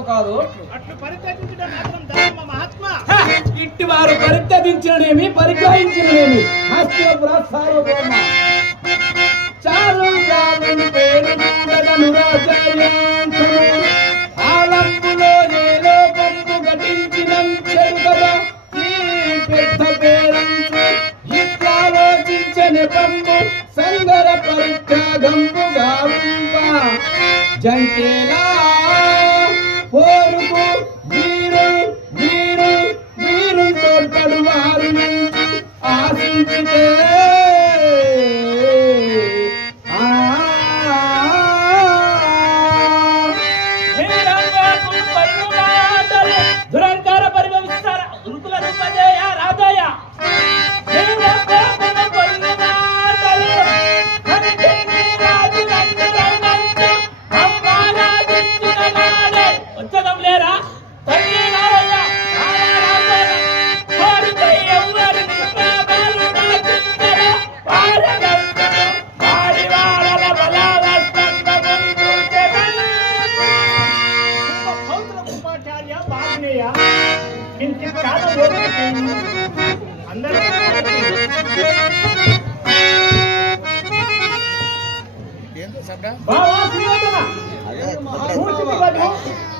సాధ్యము కాదు. ఇట్టి వారు పరిత్యజించిననేమి పరిగ్రహించిననేమి హస్తినపుర సార్వభౌమ చాలు చాలు పేరు ఆలంబులో ఏ లోపము ఘటించిన చెడు కదా ఈ పెద్ద పేరంచు ఇట్లాలోచించని పంపు సంగర పరిత్యాగంపు గావింప జంకేలా పోరుకు వీరు వీరు వీరు తోడ్పడు వారు ఆశించితే దురంకార పరిభవిస్తారా ఉరుకుల రూపజయ రాజయ్య వచ్చదం లేరా తల్లి నారయ్య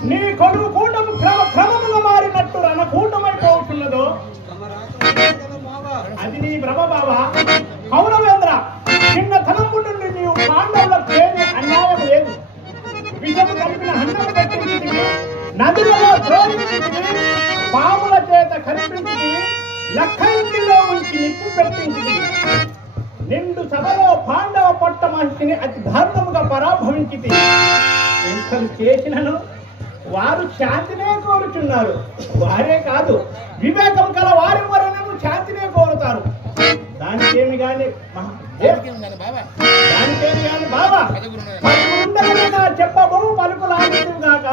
నీ కొడుకు కూటము క్రమముగా మారినట్టు రణ కూటమైపోతున్నదో అది నీ భ్రమ బాబా. కౌరవేంద్ర చిన్న తనము నుండి నీవు పాండవులకు ఏమీ అన్యాయం లేదు. విషము కలిపిన హన్నము కట్టించి నదులలో ద్రోహించి పాముల చేత కనిపించి లఖండిలో ఉంచి నిప్పు పెట్టించి నిండు సభలో పాండవ పట్ట మహిళని అతి దారుణముగా పరాభవించి ఎంతలు చేసినను వారు శాంతినే కోరుచున్నారు. వారే కాదు వివేకం కల వారి వరనను శాంతినే కోరుతారు. దానికేమి గాని బాబా ఉండగా చెప్పబో పలుకులాంటివి కాక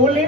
కూలి